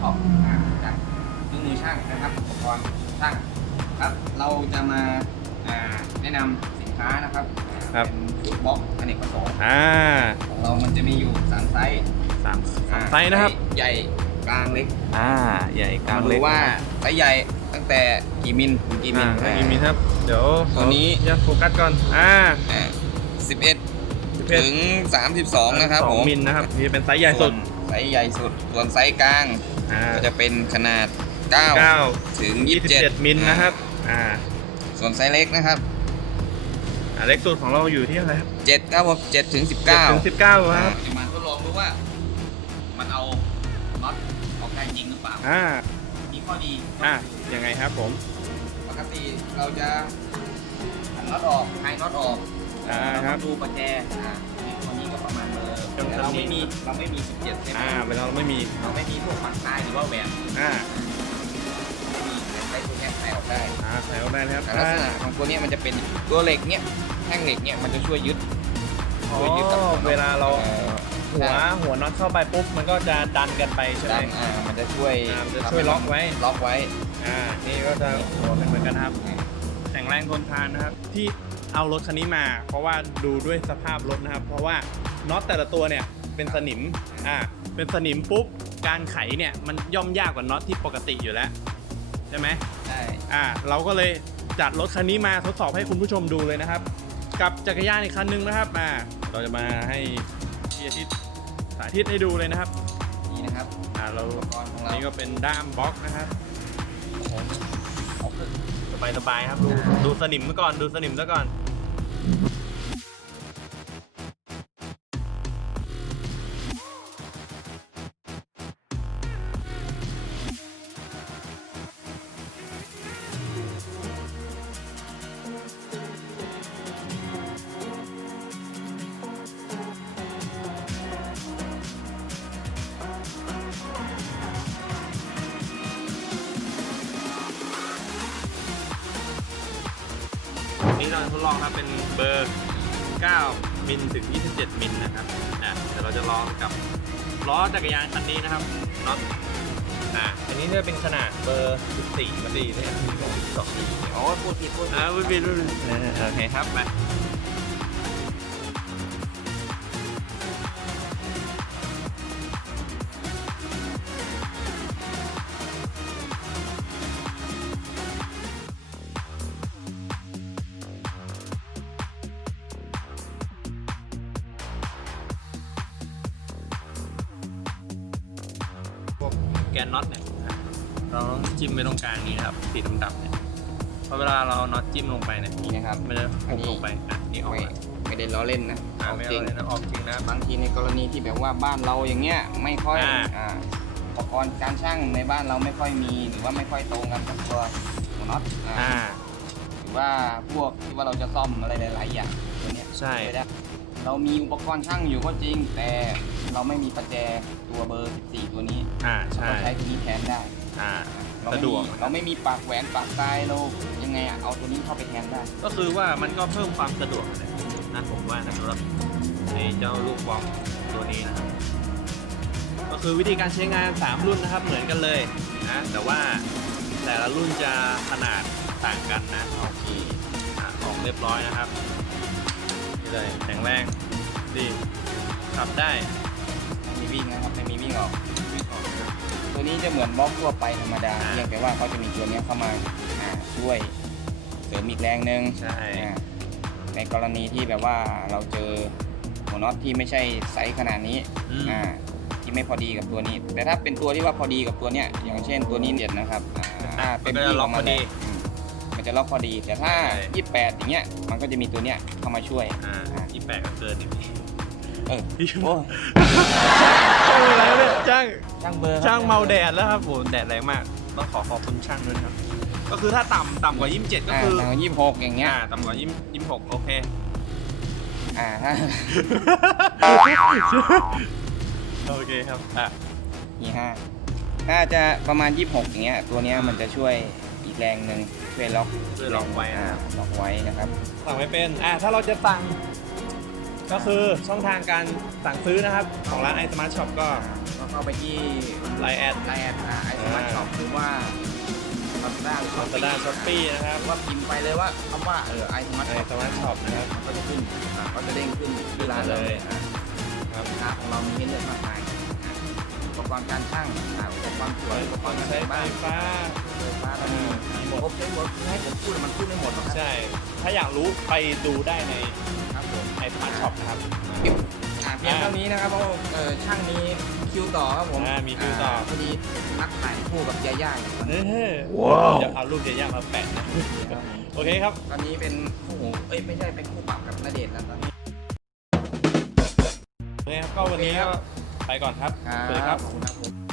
ช็อปจากเครื่องมือช่างนะครับอุปกรณ์ช่างครับ เราจะมาอ่าแนะนำสินค้านะครับครับ เป็นชุดบล็อกอเนกประสงค์อ่าของเรามันจะมีอยู่สามไซส์สามสามอ่าไซส์นะครับใหญ่กลางเล็กอ่า ใหญ่กลางเล็กดูว่าไซส์ใหญ่ตั้งแต่กี่มิลถึงกี่มิอ่าลแล้วกี่มิลครับ เดี๋ยวตัวนี้จะโฟกัสก่อน อ่าสิบเอ็ดถึงสามสิบสองนะครับสอผงมมิลนะครับนี่เป็นไซส์ใหญ่สุด ส่วนไซส์ใหญ่สุด ส่วนไซส์กลาง อ่าก็จะเป็นขนาด9เก้าถึงยี่สิบเจ็ด27 มิลนะครับ อ่าส่วนไซส์เล็กนะครับ อ่าเล็กสุดของเราอยู่ที่อะไรครับ7 ครับผม7ถึง 19เจ็ดถึงสิบเก้าครับ จะมาทดลองดูว่า มันเอาน็อตออกได้จริงหรือเปล่า อ่า มีข้อดีอ่า ยังไงครับผม ปกติเราจะหันน็อตออกคลายน็อตออกอ่าแล้วคก็รับดูประแจอ่า จนแต่เราคันนี้ไม่มีเราไม่มี17ใช่ไหมอ่าเวลาเราไม่มีเราไม่มีพวกปักท้ายหรือว่าแหวนอ่าไม่มีใช้ตัวเนี้ยคลายออกได้อ่าใส่ออกได้นะครับแต่ลักษณะของตัวเนี้ยมันจะเป็นตัวเหล็กเนี้ยแท่งเหล็กเนี้ยมันจะช่วยยึดอ๋อช่วยยึดกับตัวน็อตเวลาเราอ่อหัวหัวน็อตเข้าไปปุ๊บมันก็จะดันกันไปใช่ไหมดันอ่ามันจะช่วยอ่ามันจะช่วยล็อกไว้ล็อกไว้อ่านี่ก็จะโหเหมือนกันนะครับ แข็งแรงทนทานนะครับที่เอารถคันนี้มา เพราะว่าดูด้วยสภาพรถนะครับ เพราะว่า น็อตแต่ละตัวเนี่ยเป็นสนิมอ่าเป็นสนิมปุ๊บการไขเนี่ยมันย่อมยากกว่าน็อตที่ปกติอยู่แล้วใช่ไหมใช่อ่าเราก็เลยจัดรถคันนี้มาทดสอบให้คุณผู้ชมดูเลยนะครับ กับจักรยานอีกคันหนึงนะครับอ่าเราจะมาให้พี่อาทิตย์สาธิตให้ดูเลยนะครับนี่นะครับอ่าเราอุปกรณ์ของอันเรานี้ก็เป็นด้ามบล็อกนะครับสบายสบายๆครับดูดูสนิมซะก่อนดูสนิมซะก่อน นี่เราทดลองครับเป็นเบอร์ 9 มิลถึง 27 มิลนะครับอะเดี๋ยวเราจะลองกับล้อจักรยานคันนี้นะครับน็อตอะอันนี้จะเป็นขนาดเบอร์ 14มาดีเนี่ยสองอ๋อพูดผิดพูดผิดอ่าวิบินโอเคครับไป แกนน็อตเนี่ยอะเราต้องจิ้มไปตรงกลางนี้นะครับสีดำๆเนี่ยพอเวลาเราเอาน็อตจิ้มลงไปเนี่ยนี่นะครับมันจะหุบลงไปอะนี่ออกไม่แล้วไม่ได้ล้อเล่นนะอะเอาไม่จริเอางเลยนะออกจริงนะ บางทีในกรณีที่แบบว่าบ้านเราอย่างเงี้ยไม่ค่อยอ่า อ่าอุปกรณ์การช่างในบ้านเราไม่ค่อยมี หรือว่าไม่ค่อยตรงกันกับตัวหัวน็อตอ่า อ่าหรือว่าพวกที่ว่าเราจะซ่อมอะไรหลาย ๆ อย่างตัวเนี้ยใช่ ไม่ได้ เรามีอุปกรณ์ช่างอยู่ก็จริง แต่เราไม่มีประแจตัวเบอร์ 14 ตัวนี้อ่าเราใช่ก็ใช้ตัวนี้แทนได้อ่าเราไม่สะดวก มีเราไม่มีปากแหวนปากตายเรายังไงอะเอาตัวนี้เข้าไปแทนได้ ก็คือว่ามันก็เพิ่มความสะดวกนะนั่นผมว่านะสำหรับในเจ้าลูกบอลตัวนี้นะครับก็คือวิธีการใช้งาน 3 รุ่นนะครับเหมือนกันเลยนะแต่ว่าแต่ละรุ่นจะขนาดต่างกันนะโอเคอะออกเรียบร้อยนะครับนี่เลยแข็งแรงดี ขับได้ไม่มีวิ่งนะครับไม่มีวิ่งออกไม่ออกนะตัวนี้จะเหมือนบล็อกทั่วไปธรรมดาอ่าเพียงแต่ว่าเขาจะมีตัวเนี้ยเข้ามาอ่าช่วยเสริมอีกแรงหนึ่งใช่ อ่าในกรณีที่แบบว่าเราเจอหัวน็อตที่ไม่ใช่ไซส์ขนาดนี้อืม อ่าที่ไม่พอดีกับตัวนี้ แต่ถ้าเป็นตัวที่ว่าพอดีกับตัวเนี้ยอย่างเช่นตัวนี้เนี่ยนะครับอ่าอ่าเป็นมันก็ที่จะล็ขออกงมันพอดีเลยอืมมันจะล็อกพอดีแต่ถ้า ใช่ 28 อย่างเงี้ยมันก็จะมีตัวเนี้ยเข้ามาช่วย อ่ายี่แปดก็เกินอย่างนี้ เออพี่โอ้ช่างอะไรเนี่ยช่างช่างเบอร์ครับช่างเมาแดดแล้วครับโหแดดแรงมาก ต้องขอขอบคุณช่างด้วยนะครับ ก็คือถ้าต่ำต่ำกว่า 27 ก็อ่าคือทางยี่หกอย่างเงี้ย อ่าต่ำกว่า20 26โอเค อ่าถ้าโอเคครับอะยี่ห้าถ้าจะประมาณ26อย่างเงี้ย ตัวเนี้ยมันจะช่วยอีกแรงหนึ่งช่วยล็อกช่วยล็อกไว้อ่านะครับล็อกไว้นะครับ สั่งไม่เป็นอ่าถ้าเราจะสั่ง ก็คือช่องทางการสั่งซื้อนะครับ ของร้านไอสมาร์ทช็อปก็ก็เข้าไปที่ไลน์แอดไลน์แอดไอสมาร์ทช็อปหรือว่าลาซาด้าลาซาด้าช้อปปี้นะครับว่าพิมพ์ไปเลยว่าคำว่าเออไอสมาร์ทไอช็อปสมาร์ทช็อปนะครับก็จะขึ้นอ่าก็จะเด้งขึ้นที่ร้านเราเลยอ่าครับสินค้าของเรามีให้เลือกมากมายอ่าอุปกรณ์การช่างอ่าอุปกรณ์สวยอุปกรณ์ใช้ใช้ไฟบ้านฟ้า ไฟฟ้าเรามีมีหมด ครบเลยหมดคือให้ผมพูดมันพูดไม่หมดหรอกครับใช่ ถ้าอยากรู้ไปดูได้ในครับผมไอสมาร์ทช็อปนะครับอ่าเพียงเท่านี้นะครับเพราะว่าเออช่างมีคิวต่อครับผมอ่ามีคิวต่ออ่าพอดีนัดถ่ายคู่กับยาย่าอยู่เฮ้ยเดี๋ยวเอารูปยายามาแปะนะโอเคครับ ตอนนี้เป็นคู่หูเอ้ยไม่ใช่เป็นคู่ปรับกับณเดชน์แล้วตอนนี้ โอเคครับ ก็วันนี้ก็ไปก่อนครับ สวัสดีครับ ขอบคุณครับผม